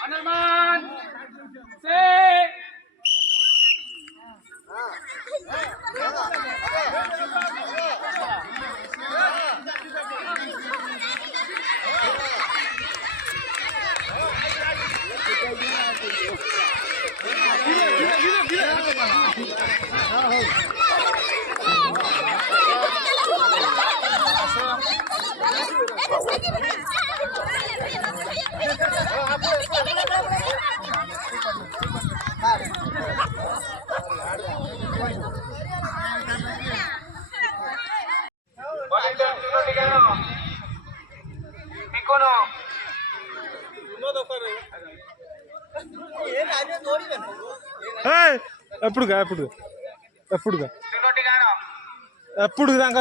Hanaman, say. ఎప్పుడుగా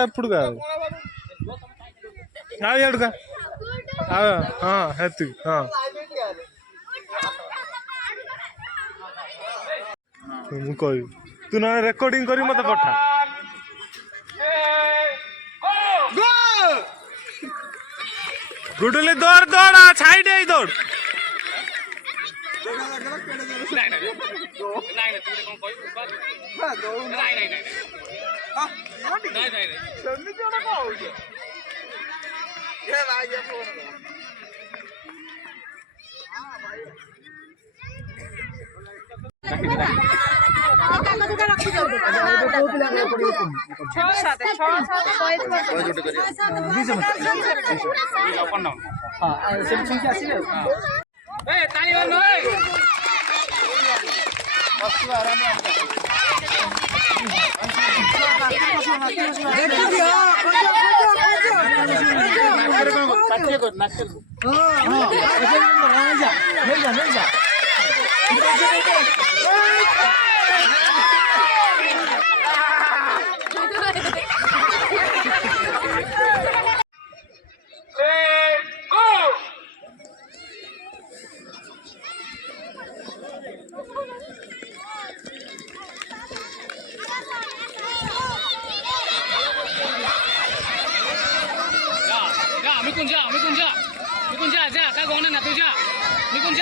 ఎప్పుడుగా ఏడుగా ఎత్తు কই তুই না রেকর্ডিং করি মতো পঠা গুডলি দৌড় দৌড় সাইডে দৌড়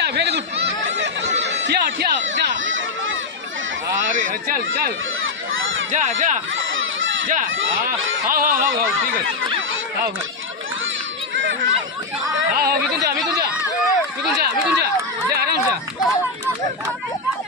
वेरी गुड ठिया ठिया जा अरे चल चल जा जा जा हाँ हाँ हाँ हाँ ठीक है हाँ भाई हाँ हाँ मिकुंजा मिकुंजा मिकुंजा मिकुंजा जा आराम से